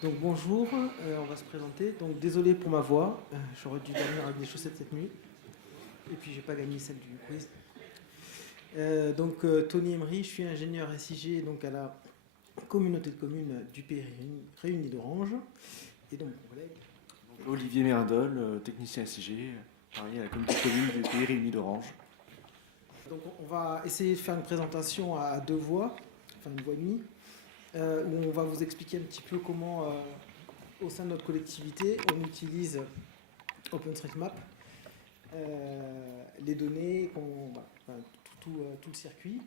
Donc bonjour, on va se présenter. Donc désolé pour ma voix, j'aurais dû dormir avec des chaussettes cette nuit. Et puis j'ai pas gagné celle du quiz. Tony Emery, je suis ingénieur SIG donc à la communauté de communes du Pays Réuni d'Orange. Et donc mon collègue. Olivier Mérindol, technicien SIG, pareil à la communauté de communes du Pays Réuni d'Orange. Donc on va essayer de faire une présentation à deux voix, enfin une voix et demie, où on va vous expliquer un petit peu comment, au sein de notre collectivité, on utilise OpenStreetMap, les données, tout le circuit.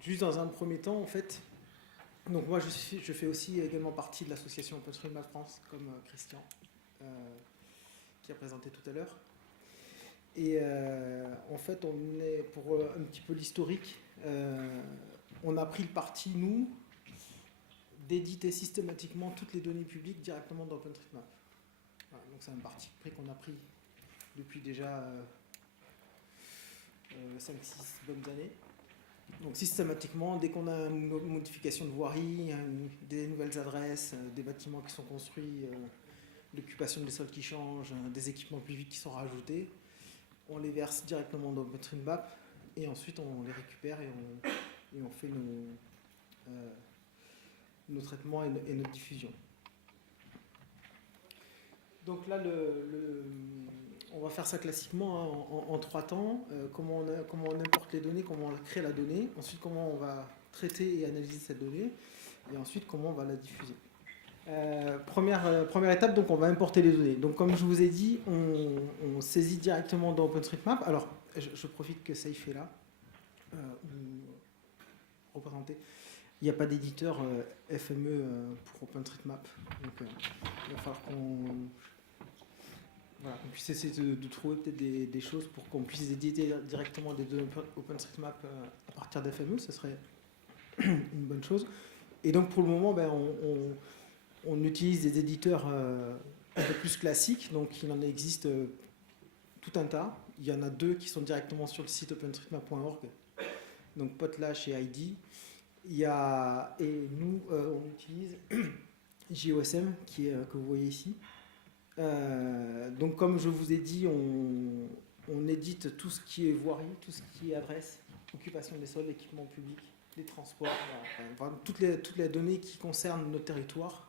Juste dans un premier temps, en fait, donc moi je fais aussi également partie de l'association OpenStreetMap France, comme Christian, qui a présenté tout à l'heure. Et en fait, on est, pour un petit peu l'historique, on a pris le parti, nous, d'éditer systématiquement toutes les données publiques directement dans OpenStreetMap. Voilà, donc c'est un parti pris qu'on a pris depuis déjà 5-6 bonnes années. Donc systématiquement, dès qu'on a une modification de voirie, des nouvelles adresses, des bâtiments qui sont construits, l'occupation des sols qui change, des équipements publics qui sont rajoutés, on les verse directement dans OpenStreetMap et ensuite on les récupère et on fait nos traitements et notre diffusion. Donc là, on va faire ça classiquement en 3 temps. Comment on importe les données, comment on crée la donnée, ensuite comment on va traiter et analyser cette donnée, et ensuite comment on va la diffuser. Première étape, donc on va importer les données. Donc comme je vous ai dit, on saisit directement dans OpenStreetMap. Alors, je profite que Saïf est là, représenté. Il n'y a pas d'éditeur FME pour OpenStreetMap. Donc il va falloir qu'on puisse essayer de trouver peut-être des choses pour qu'on puisse éditer directement des données OpenStreetMap à partir d'FME. Ce serait une bonne chose. Et donc pour le moment, on utilise des éditeurs un peu plus classiques. Donc il en existe tout un tas. Il y en a 2 qui sont directement sur le site openstreetmap.org. Donc Potlatch et ID. Et nous, on utilise JOSM, que vous voyez ici. Donc comme je vous ai dit, on édite tout ce qui est voirie, tout ce qui est adresse, occupation des sols, équipements publics, les transports, voilà, toutes les données qui concernent notre territoire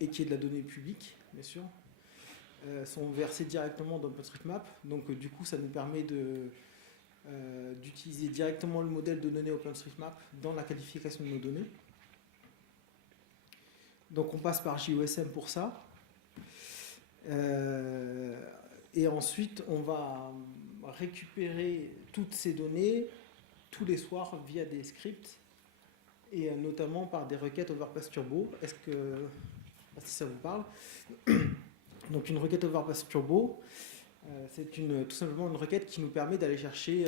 et qui est de la donnée publique, bien sûr, sont versées directement dans OpenStreetMap. Donc du coup, ça nous permet d'utiliser directement le modèle de données OpenStreetMap dans la qualification de nos données. Donc on passe par JOSM pour ça. Et ensuite, on va récupérer toutes ces données tous les soirs via des scripts et notamment par des requêtes Overpass Turbo. Est-ce que si ça vous parle? Donc une requête Overpass Turbo, c'est tout simplement une requête qui nous permet d'aller chercher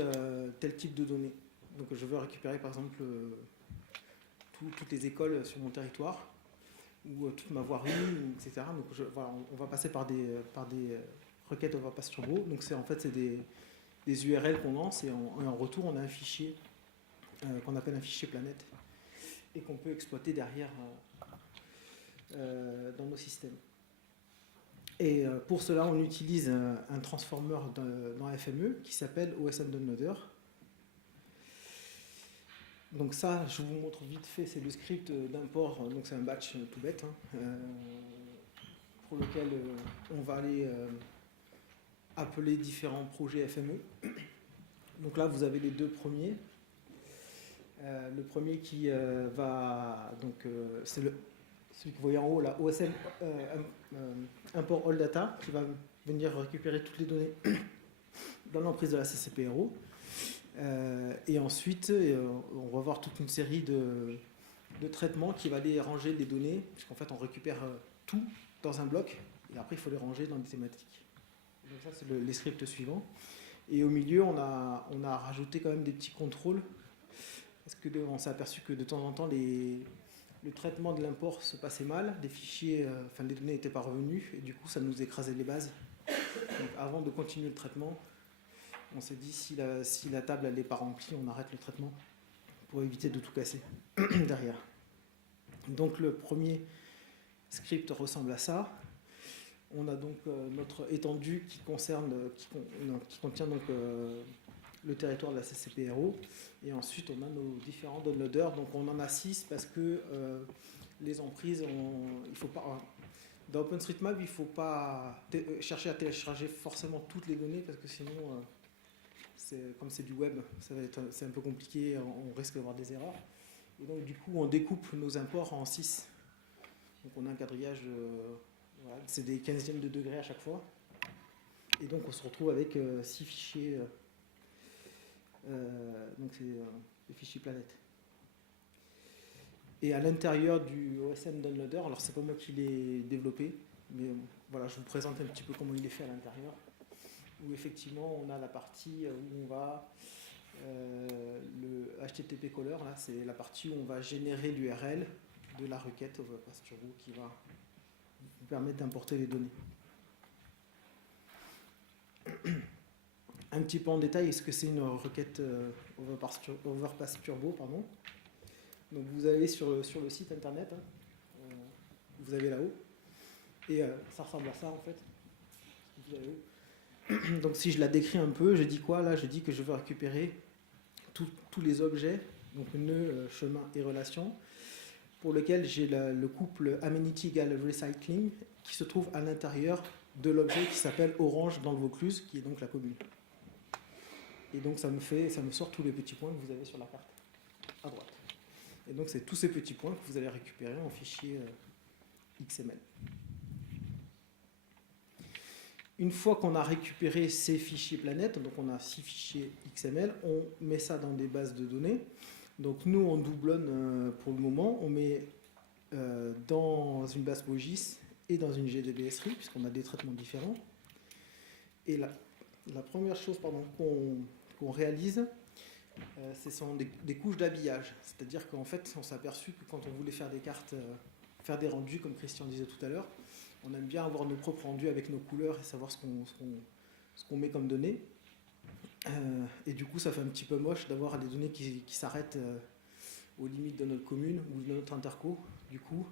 tel type de données. Donc je veux récupérer par exemple toutes les écoles sur mon territoire ou toute ma voirie, etc. Donc on va passer par des requêtes Overpass Turbo. Donc c'est des URL qu'on lance et en retour on a un fichier qu'on appelle un fichier planète et qu'on peut exploiter derrière dans nos systèmes. Et pour cela, on utilise un transformer dans FME qui s'appelle OSM Downloader. Donc ça, je vous montre vite fait, c'est le script d'import, donc c'est un batch tout bête, pour lequel on va aller appeler différents projets FME. Donc là, vous avez les 2 premiers. Le premier qui c'est celui que vous voyez en haut, là, OSM Import All Data, qui va venir récupérer toutes les données dans l'emprise de la CCPRO. Et ensuite, on va voir toute une série de traitements qui va aller ranger les données, puisqu'en fait, on récupère tout dans un bloc, et après, il faut les ranger dans des thématiques. Donc ça, c'est les scripts suivants. Et au milieu, on a rajouté quand même des petits contrôles, parce qu'on s'est aperçu que de temps en temps, le traitement de l'import se passait mal, les données n'étaient pas revenues, et du coup, ça nous écrasait les bases. Donc avant de continuer le traitement, on s'est dit, si la table n'est pas remplie, on arrête le traitement pour éviter de tout casser derrière. Donc le premier script ressemble à ça. On a donc notre étendue qui contient donc le territoire de la CCPRO. Et ensuite, on a nos différents downloaders. Donc on en a 6 parce que les emprises, il faut pas... Dans OpenStreetMap, il ne faut pas chercher à télécharger forcément toutes les données parce que sinon, comme c'est du web, c'est un peu compliqué, on risque d'avoir des erreurs. Et donc du coup, on découpe nos imports en 6. Donc on a un quadrillage, voilà, c'est des 15e de degré à chaque fois. Et donc on se retrouve avec 6 fichiers, donc c'est des fichiers planètes. Et à l'intérieur du OSM Downloader, alors c'est pas moi qui l'ai développé, mais voilà, je vous présente un petit peu comment il est fait à l'intérieur, où effectivement on a la partie où on va, le HTTP caller, là c'est la partie où on va générer l'URL de la requête Overpass Turbo qui va vous permettre d'importer les données. Un petit peu en détail, est-ce que c'est une requête Overpass Turbo, pardon. Donc vous allez sur le site internet, vous avez là-haut, et ça ressemble à ça en fait. Vous avez là-haut. Donc si je la décris un peu, je dis quoi là? Je dis que je veux récupérer tous les objets, donc nœuds, chemin et relations, pour lequel j'ai le couple amenity égale recycling qui se trouve à l'intérieur de l'objet qui s'appelle Orange dans le Vaucluse, qui est donc la commune. Et donc ça me sort tous les petits points que vous avez sur la carte à droite. Et donc c'est tous ces petits points que vous allez récupérer en fichier XML. Une fois qu'on a récupéré ces fichiers planètes, donc on a 6 fichiers XML, on met ça dans des bases de données. Donc nous on doublonne pour le moment, on met dans une base PostGIS et dans une GDB-SRI, puisqu'on a des traitements différents. Et la première chose qu'on réalise, ce sont des couches d'habillage. C'est-à-dire qu'en fait, on s'est aperçu que quand on voulait faire des cartes, faire des rendus, comme Christian disait tout à l'heure, on aime bien avoir nos propres rendus avec nos couleurs et savoir ce qu'on met comme données. Et du coup, ça fait un petit peu moche d'avoir des données qui s'arrêtent aux limites de notre commune ou de notre interco. Du coup,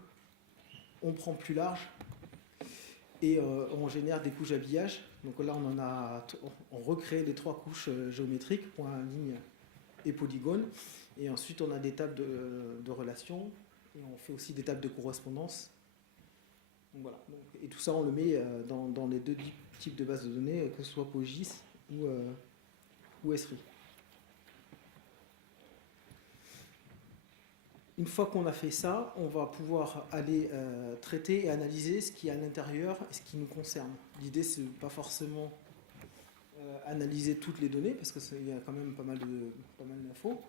on prend plus large et on génère des couches d'habillage. Donc là, on recrée les 3 couches géométriques, point, ligne et polygone. Et ensuite, on a des tables de relations et on fait aussi des tables de correspondance. Donc voilà. Et tout ça, on le met dans les 2 types de bases de données, que ce soit PostGIS ou Esri. Une fois qu'on a fait ça, on va pouvoir aller traiter et analyser ce qui est à l'intérieur et ce qui nous concerne. L'idée, c'est pas forcément analyser toutes les données, parce qu'il y a quand même pas mal d'infos,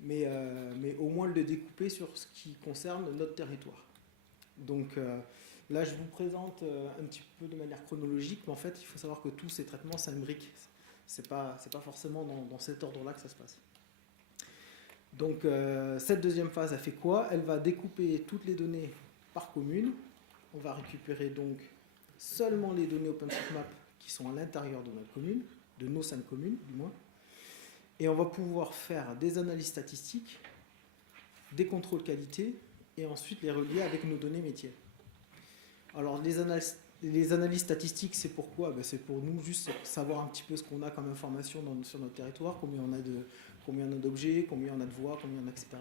mais au moins le découper sur ce qui concerne notre territoire. Donc là, je vous présente un petit peu de manière chronologique, mais en fait, il faut savoir que tous ces traitements s'imbriquent. C'est pas forcément dans cet ordre-là que ça se passe. Donc cette deuxième phase, elle fait quoi? Elle va découper toutes les données par commune. On va récupérer donc seulement les données OpenStreetMap qui sont à l'intérieur de notre commune, de nos 5 communes du moins. Et on va pouvoir faire des analyses statistiques, des contrôles qualité, et ensuite les relier avec nos données métiers. Alors les analyses statistiques, c'est pourquoi? C'est pour nous juste savoir un petit peu ce qu'on a comme information sur notre territoire, combien on a d'objets, combien on a de voies, combien on a, etc.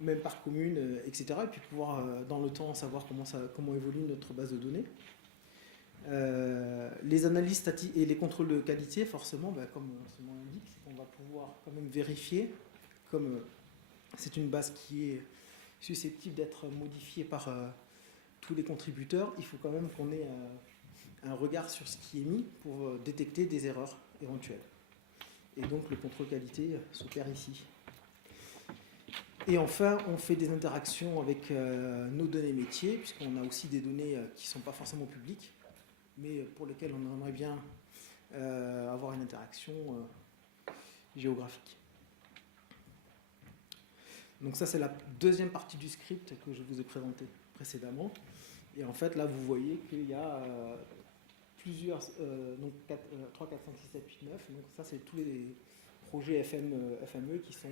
Même par commune, etc. Et puis pouvoir dans le temps savoir comment évolue notre base de données. Les analyses statistiques et les contrôles de qualité, forcément, comme son nom l'indique, on va pouvoir quand même vérifier, comme c'est une base qui est susceptible d'être modifiée par tous les contributeurs, il faut quand même qu'on ait un regard sur ce qui est mis pour détecter des erreurs éventuelles. Et donc le contrôle qualité s'opère ici. Et enfin, on fait des interactions avec nos données métiers, puisqu'on a aussi des données qui ne sont pas forcément publiques, mais pour lesquelles on aimerait bien avoir une interaction géographique. Donc ça, c'est la deuxième partie du script que je vous ai présenté précédemment. Et en fait, là, vous voyez qu'il y a plusieurs, donc 3, 4, 5, 6, 7, 8, 9. Donc ça, c'est tous les projets FME qui sont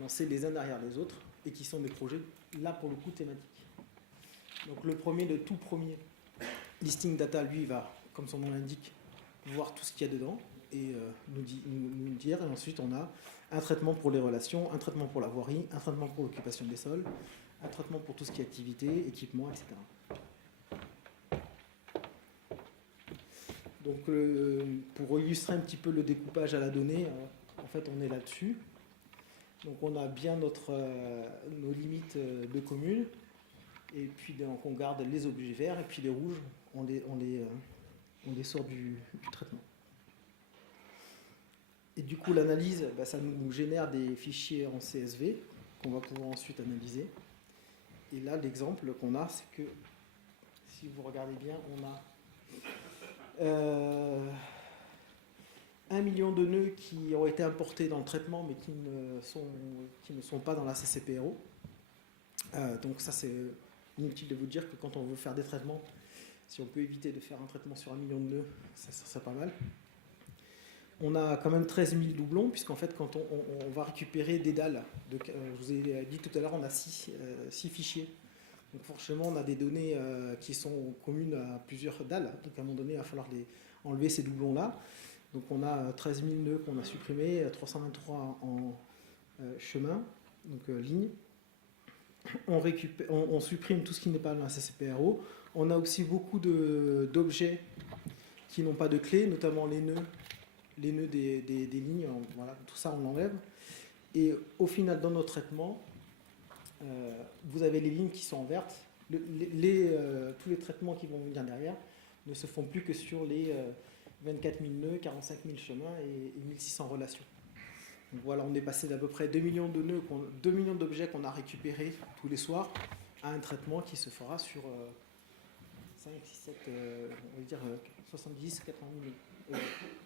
lancés les uns derrière les autres. et qui sont des projets, là pour le coup, thématiques. Donc le tout premier listing data, lui, va, comme son nom l'indique, voir tout ce qu'il y a dedans et nous dire. Et ensuite, on a un traitement pour les relations, un traitement pour la voirie, un traitement pour l'occupation des sols, un traitement pour tout ce qui est activité, équipement, etc. Donc, pour illustrer un petit peu le découpage à la donnée, en fait, on est là-dessus. Donc, on a bien nos limites de communes. Et puis, donc, on garde les objets verts. Et puis, les rouges, on les sort du traitement. Et du coup, l'analyse, ça nous génère des fichiers en CSV qu'on va pouvoir ensuite analyser. Et là, l'exemple qu'on a, c'est que, si vous regardez bien, on a 1 million de nœuds qui ont été importés dans le traitement, mais qui ne sont pas dans la CCPRO. Donc ça, c'est inutile de vous dire que quand on veut faire des traitements, si on peut éviter de faire un traitement sur 1 million de nœuds, ça serait pas mal. On a quand même 13 000 doublons, puisqu'en fait, quand on va récupérer des dalles, je vous ai dit tout à l'heure, on a 6 fichiers. Donc forcément, on a des données qui sont communes à plusieurs dalles. Donc à un moment donné, il va falloir enlever ces doublons-là. Donc on a 13 000 nœuds qu'on a supprimés, 323 en chemin, donc ligne. On supprime tout ce qui n'est pas dans la CCPRO. On a aussi beaucoup d'objets qui n'ont pas de clé, notamment les nœuds des lignes. Voilà, tout ça, on l'enlève. Et au final, dans notre traitement, vous avez les lignes qui sont en verte. Tous les traitements qui vont venir derrière ne se font plus que sur les 24 000 nœuds, 45 000 chemins et 1600 relations. Donc voilà, on est passé d'à peu près 2 millions de nœuds, 2 millions d'objets qu'on a récupérés tous les soirs à un traitement qui se fera sur 5, 6, 7, on va dire 70, 80 000 nœuds.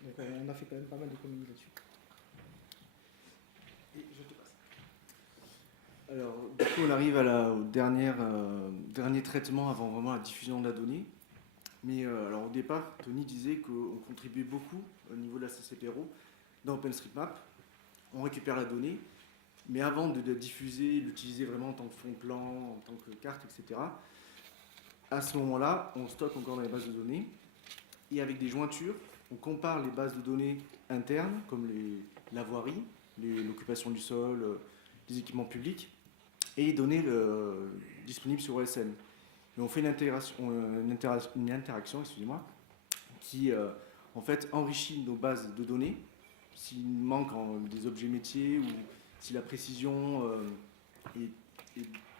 Donc on a fait quand même pas mal d'économies là-dessus. Et je te passe. Alors, du coup, on arrive au dernier traitement avant vraiment la diffusion de la donnée. Mais alors, au départ, Tony disait qu'on contribuait beaucoup au niveau de la CCPRO dans OpenStreetMap. On récupère la donnée, mais avant de la diffuser, l'utiliser vraiment en tant que fond de plan, en tant que carte, etc., à ce moment-là, on stocke encore dans les bases de données. Et avec des jointures, on compare les bases de données internes, comme la voirie, l'occupation du sol, les équipements publics, et les données disponibles sur OSM. Et on fait une interaction qui en fait enrichit nos bases de données. S'il manque des objets métiers ou si la précision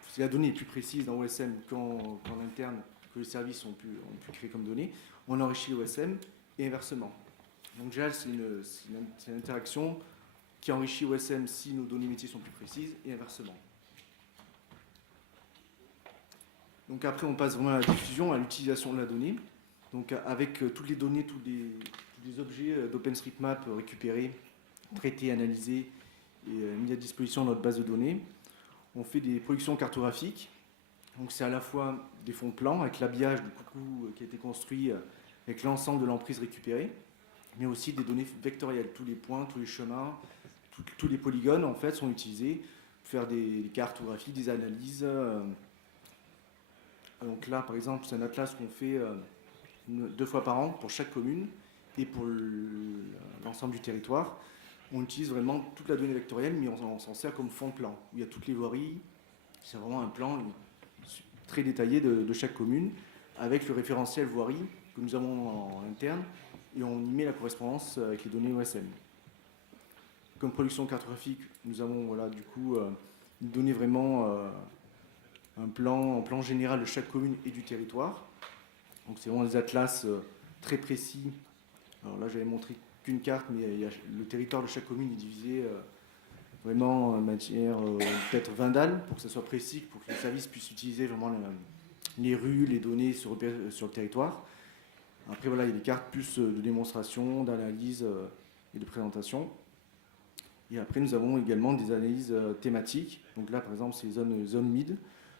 si la donnée est plus précise dans OSM qu'en interne, que les services ont pu créer comme données, on enrichit l'OSM et inversement. Donc déjà, c'est une interaction qui enrichit OSM si nos données métiers sont plus précises et inversement. Donc après, on passe vraiment à la diffusion, à l'utilisation de la donnée. Donc avec toutes les données, tous les objets d'OpenStreetMap récupérés, traités, analysés et mis à disposition de notre base de données, on fait des productions cartographiques. Donc c'est à la fois des fonds de plan avec l'habillage du coucou qui a été construit avec l'ensemble de l'emprise récupérée, mais aussi des données vectorielles. Tous les points, tous les chemins, tous les polygones en fait sont utilisés pour faire des cartographies, des analyses. Donc là, par exemple, c'est un atlas qu'on fait 2 fois par an pour chaque commune et pour l'ensemble du territoire. On utilise vraiment toute la donnée vectorielle, mais on s'en sert comme fond de plan, où il y a toutes les voiries. C'est vraiment un plan très détaillé de chaque commune, avec le référentiel voirie que nous avons en interne, et on y met la correspondance avec les données OSM. Comme production cartographique, nous avons du coup une donnée vraiment un plan général de chaque commune et du territoire. Donc c'est vraiment des atlas très précis. Alors là, j'avais montré qu'une carte, mais le territoire de chaque commune est divisé vraiment en matière peut-être 20 dalles, pour que ça soit précis, pour que les services puissent utiliser vraiment les rues, les données sur le territoire. Après, voilà, il y a des cartes plus de démonstration, d'analyse et de présentation. Et après, nous avons également des analyses thématiques. Donc là, par exemple, c'est les zones humides.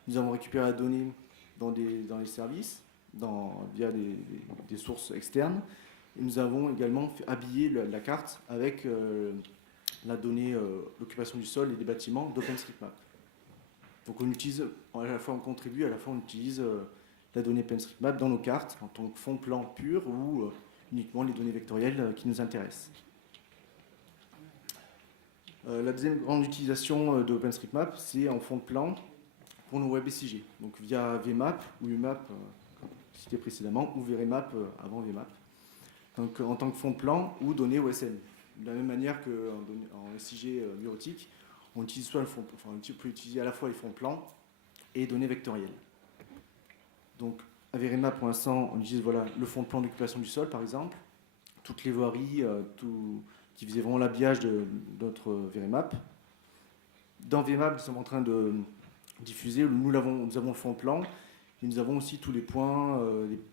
Nous avons récupéré la donnée dans les services, via des sources externes. Et nous avons également habillé la carte avec la donnée l'occupation du sol et des bâtiments d'OpenStreetMap. Donc on utilise, à la fois on contribue, à la fois on utilise la donnée OpenStreetMap dans nos cartes en tant que fond de plan pur ou uniquement les données vectorielles qui nous intéressent. La deuxième grande utilisation de OpenStreetMap, c'est en fond de plan pour nos WebSIG. Donc via VMap ou UMAP, cité précédemment, ou VREMAP avant VMap. Donc en tant que fond de plan ou données OSM. De la même manière qu'en SIG bureautique, on utilise soit on peut utiliser à la fois les fonds de plan et données vectorielles. Donc à VREMAP pour l'instant, on utilise le fond de plan d'occupation du sol par exemple, toutes les voiries qui faisaient vraiment l'habillage de notre VREMAP. Dans VMAP, nous sommes en train de diffuser, nous avons le fond de plan, et nous avons aussi tous les points,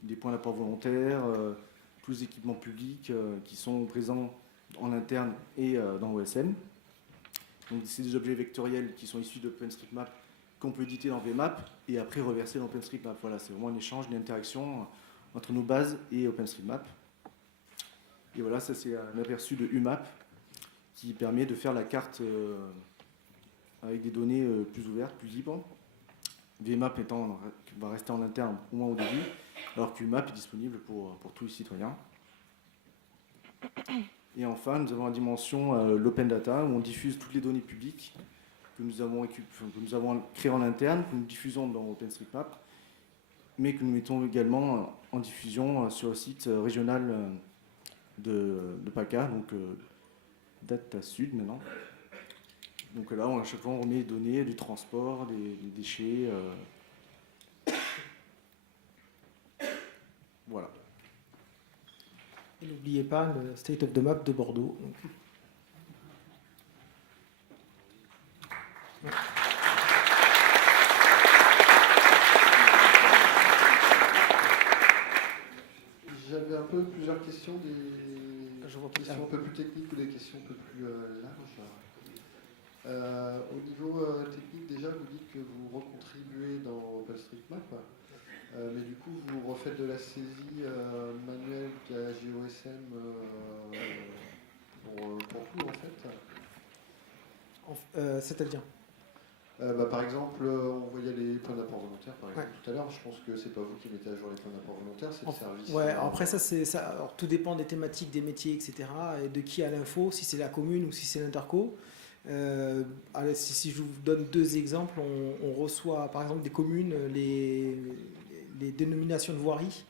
des points d'apport volontaire, tous les équipements publics qui sont présents en interne et dans OSM. Donc c'est des objets vectoriels qui sont issus d'OpenStreetMap qu'on peut éditer dans VMAP et après reverser dans OpenStreetMap. Voilà, c'est vraiment un échange, une interaction entre nos bases et OpenStreetMap. Et voilà, ça c'est un aperçu de UMAP qui permet de faire la carte avec des données plus ouvertes, plus libres. VMAP va rester en interne au moins au début, alors qu'UMAP est disponible pour tous les citoyens. Et enfin, nous avons la dimension l'open data, où on diffuse toutes les données publiques que nous avons créées en interne, que nous diffusons dans OpenStreetMap, mais que nous mettons également en diffusion sur le site régional de PACA, donc Data Sud maintenant. Donc là, à chaque fois, on remet les données du transport, des déchets. Voilà. Et n'oubliez pas le State of the Map de Bordeaux. Ouais. J'avais un peu plusieurs questions, des questions un peu plus techniques ou des questions un peu plus larges. Au niveau technique, déjà, vous dites que vous recontribuez dans OpenStreetMap, mais du coup, vous refaites de la saisie manuelle via GeoSM pour tout, en fait. C'est-à-dire par exemple, on voyait les points d'apport volontaires, par exemple, tout à l'heure. Je pense que c'est pas vous qui mettez à jour les points d'apport volontaires, c'est le service. Ouais, après ça. Alors, tout dépend des thématiques, des métiers, etc. Et de qui a l'info, si c'est la commune ou si c'est l'interco. Allez, si je vous donne deux exemples, on reçoit par exemple des communes les dénominations de voirie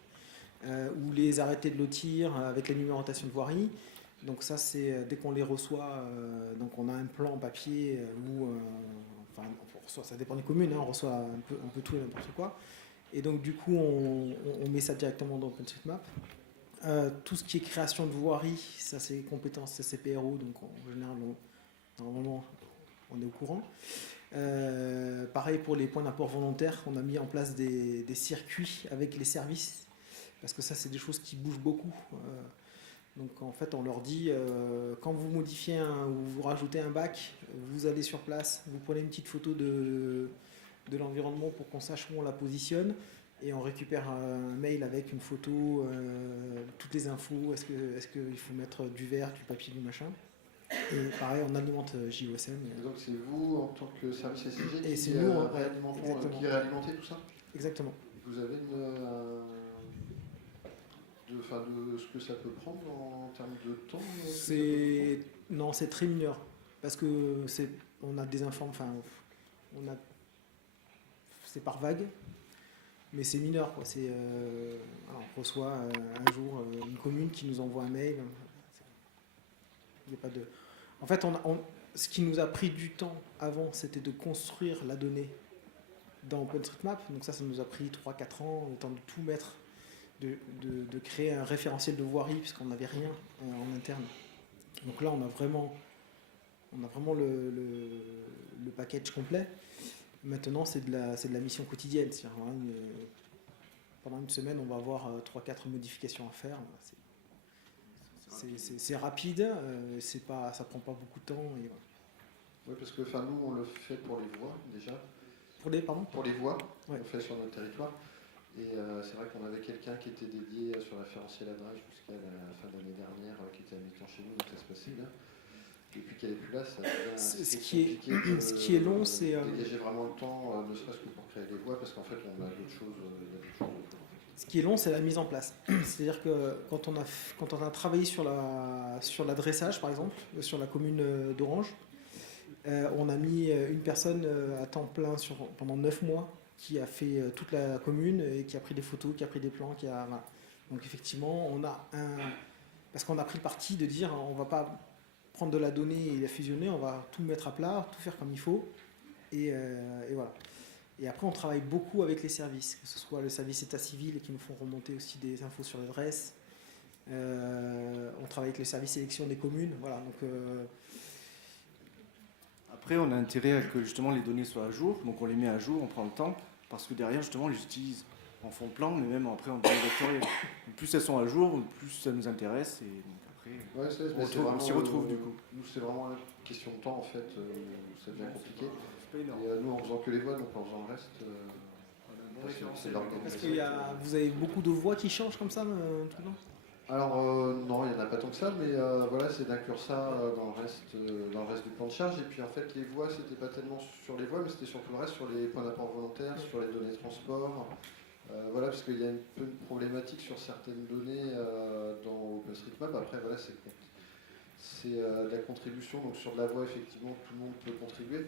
ou les arrêtés de lotir avec la numérotation de voirie. Donc ça, c'est dès qu'on les reçoit, donc on a un plan papier où on reçoit, ça dépend des communes, on reçoit un peu tout et n'importe quoi. Et donc du coup, on met ça directement dans OpenStreetMap. Tout ce qui est création de voirie, ça c'est compétence CCPRO, donc en général, normalement, on est au courant. Pareil pour les points d'apport volontaires, on a mis en place des circuits avec les services, parce que ça, c'est des choses qui bougent beaucoup. Donc en fait, on leur dit, quand vous modifiez ou vous rajoutez un bac, vous allez sur place, vous prenez une petite photo de l'environnement pour qu'on sache où on la positionne, et on récupère un mail avec une photo, toutes les infos, est-ce qu'il faut mettre du verre, du papier, du machin. Et pareil, on alimente JOSM. Et donc c'est vous, en tant que service SCG, et qui réalimentez tout ça. Exactement. Vous avez de ce que ça peut prendre en termes de temps Non, c'est très mineur. Parce que on a des informes, c'est par vague, mais c'est mineur, quoi. On reçoit un jour une commune qui nous envoie un mail. Il n'y a pas de... En fait, ce qui nous a pris du temps avant, c'était de construire la donnée dans OpenStreetMap. Donc ça nous a pris 3-4 ans, le temps de tout mettre, de créer un référentiel de voirie, puisqu'on n'avait rien en interne. Donc là, on a vraiment le package complet. Maintenant, c'est de la mission quotidienne. C'est-à-dire, pendant une semaine, on va avoir 3-4 modifications à faire. C'est rapide, ça prend pas beaucoup de temps. Et voilà. Oui, parce que nous, on le fait pour les voies déjà. Pour les voies, ouais. On le fait sur notre territoire. Et c'est vrai qu'on avait quelqu'un qui était dédié sur référentiel adresse jusqu'à la fin de l'année dernière, qui était à mi-temps chez nous, donc ça se passait bien. depuis qu'elle est plus là, ça devient ce qui est long, c'est dégager vraiment le temps, ne serait-ce que pour créer des voies, parce qu'en fait, on a d'autres choses. Il y a d'autres choses à faire. Ce qui est long, c'est la mise en place. C'est-à-dire que quand on a travaillé sur l'adressage, par exemple, sur la commune d'Orange, on a mis une personne à temps plein pendant 9 mois qui a fait toute la commune et qui a pris des photos, qui a pris des plans, voilà. Donc effectivement, parce qu'on a pris le parti de dire on ne va pas prendre de la donnée et la fusionner, on va tout mettre à plat, tout faire comme il faut. Et voilà. Et après, on travaille beaucoup avec les services, que ce soit le service état civil qui nous font remonter aussi des infos sur l'adresse. On travaille avec le service élection des communes. Voilà, donc, Après, on a intérêt à que justement les données soient à jour, donc on les met à jour, on prend le temps, parce que derrière, justement, on les utilise en fond de plan, mais même après en données vectorielles. Plus elles sont à jour, plus ça nous intéresse, et donc après, on s'y retrouve du coup. Nous, c'est vraiment une question de temps, en fait, ça devient compliqué. Et nous, en faisant que les voix, donc en faisant le reste, c'est l'organisation. Parce que vous avez beaucoup de voix qui changent comme ça tout le temps. Alors non, il n'y en a pas tant que ça, mais voilà, c'est d'inclure ça dans le reste du plan de charge. Et puis en fait, les voies, c'était pas tellement sur les voies, mais c'était surtout le reste, sur les points d'apport volontaires, sur les données de transport. Voilà, parce qu'il y a un peu une problématique sur certaines données dans OpenStreetMap. Après, voilà, c'est de la contribution. Donc sur de la voie, effectivement, tout le monde peut contribuer.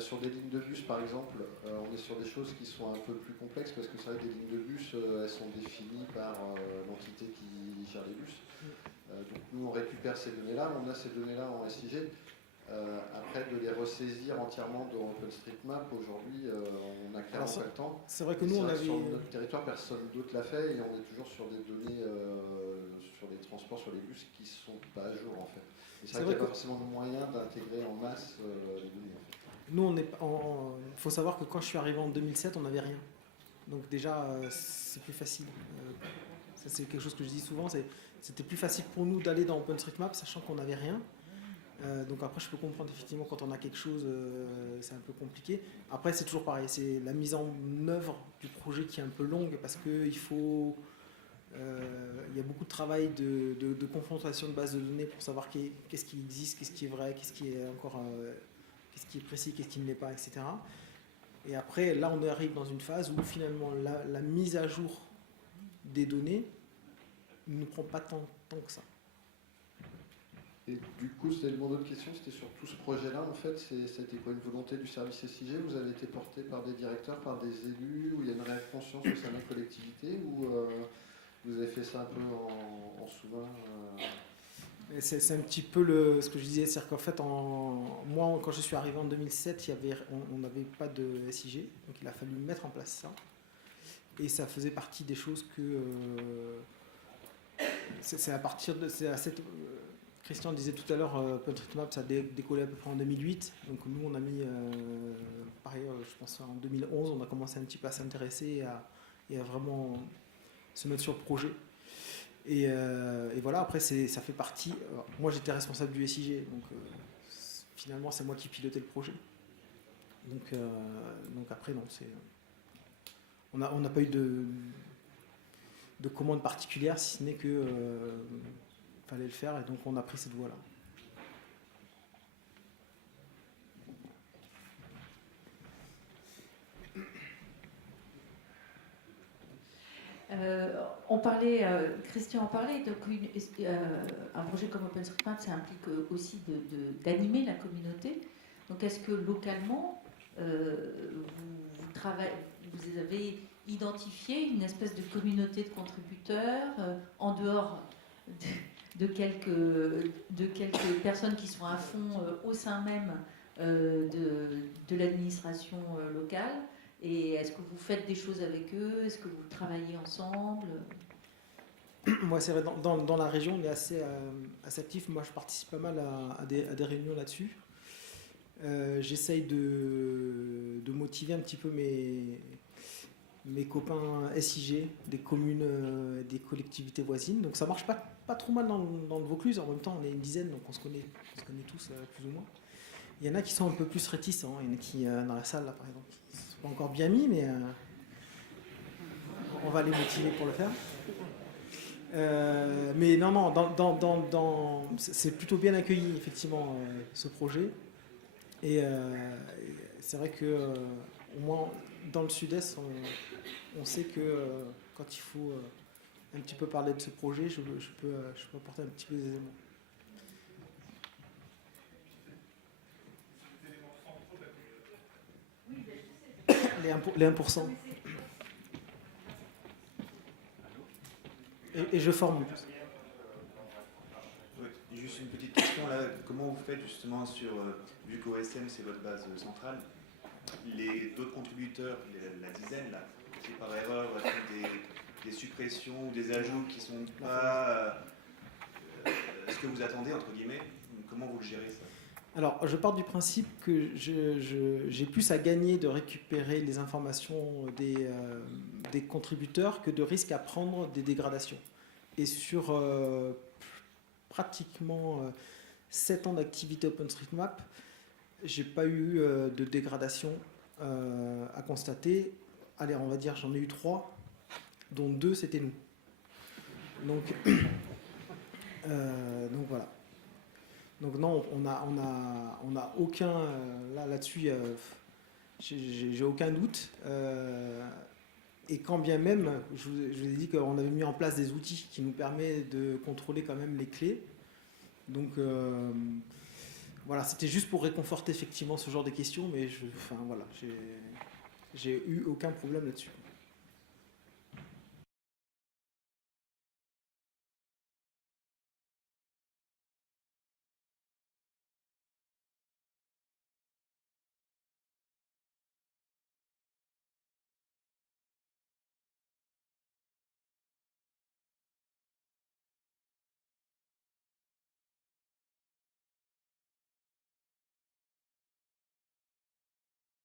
Sur des lignes de bus, par exemple, on est sur des choses qui sont un peu plus complexes parce que c'est vrai que des lignes de bus, elles sont définies par l'entité qui gère les bus. Donc nous, on récupère ces données-là, on a ces données-là en SIG. Après, de les ressaisir entièrement dans OpenStreetMap, aujourd'hui, on n'a clairement pas le temps. C'est vrai que nous, on avait... Sur notre territoire, personne d'autre l'a fait et on est toujours sur des données sur les transports, sur les bus qui ne sont pas à jour, en fait. Et c'est vrai qu'il n'y a pas forcément de moyen d'intégrer en masse les données, en fait. Nous, il faut savoir que quand je suis arrivé en 2007, on n'avait rien. Donc déjà, c'est plus facile. Ça, c'est quelque chose que je dis souvent. C'était plus facile pour nous d'aller dans OpenStreetMap, sachant qu'on n'avait rien. Donc après, je peux comprendre effectivement quand on a quelque chose, c'est un peu compliqué. Après, c'est toujours pareil. C'est la mise en œuvre du projet qui est un peu longue parce qu'il faut... il y a beaucoup de travail de confrontation de bases de données pour savoir qu'est-ce qui existe, qu'est-ce qui est vrai, qu'est-ce qui est encore... qu'est-ce qui est précis, qu'est-ce qui ne l'est pas, etc. Et après, là, on arrive dans une phase où finalement la mise à jour des données ne prend pas tant que ça. Et du coup, c'était mon autre question, c'était sur tout ce projet-là. En fait, c'était quoi, une volonté du service SIG? Vous avez été porté par des directeurs, par des élus, où il y a une réelle conscience au sein de la collectivité, ou vous avez fait ça un peu en sous-main C'est un petit peu ce que je disais, c'est-à-dire qu'en fait, moi, quand je suis arrivé en 2007, on n'avait pas de SIG, donc il a fallu mettre en place ça. Et ça faisait partie des choses que... c'est à partir de... Christian disait tout à l'heure, OpenStreetMap, ça a décollé à peu près en 2008. Donc nous, on a mis, pareil, je pense en 2011, on a commencé un petit peu à s'intéresser et à vraiment se mettre sur le projet. Et voilà, après, ça fait partie... moi, j'étais responsable du SIG, donc finalement, c'est moi qui pilotais le projet. Donc après, non, on n'a pas eu de commande particulière, si ce n'est que fallait le faire, et donc on a pris cette voie-là. On parlait, Christian en parlait, donc un projet comme OpenStreetMap, ça implique aussi d'animer la communauté. Donc est-ce que localement, vous avez identifié une espèce de communauté de contributeurs en dehors de quelques personnes qui sont à fond au sein même de l'administration locale? Et est-ce que vous faites des choses avec eux? Est-ce que vous travaillez ensemble? Moi, c'est vrai, dans la région, on est assez actif. Moi, je participe pas mal à des réunions là-dessus. J'essaye de motiver un petit peu mes copains SIG, des communes, des collectivités voisines. Donc ça marche pas trop mal dans le Vaucluse. En même temps, on est une dizaine, donc on se connaît tous plus ou moins. Il y en a qui sont un peu plus réticents. Il y en a qui, dans la salle, là, par exemple, qui ne sont pas encore bien mis, mais on va les motiver pour le faire. Mais non, c'est plutôt bien accueilli, effectivement, ce projet. Et c'est vrai que, au moins, dans le sud-est, on sait que quand il faut un petit peu parler de ce projet, je peux apporter un petit peu des éléments. Les 1%. Et je forme. Oui, juste une petite question là. Comment vous faites justement vu qu'OSM c'est votre base centrale, d'autres contributeurs, la dizaine là, si par erreur des suppressions ou des ajouts qui sont pas ce que vous attendez entre guillemets, comment vous le gérez ça? Alors, je pars du principe que j'ai plus à gagner de récupérer les informations des contributeurs que de risque à prendre des dégradations. Et sur pratiquement 7 ans d'activité OpenStreetMap, j'ai pas eu de dégradation à constater. Allez, on va dire, j'en ai eu 3, dont 2 c'était nous. Donc voilà. Donc non, on a aucun là-dessus, j'ai aucun doute. Et quand bien même, je vous ai dit qu'on avait mis en place des outils qui nous permettent de contrôler quand même les clés. Donc voilà, c'était juste pour réconforter effectivement ce genre de questions, mais j'ai eu aucun problème là-dessus.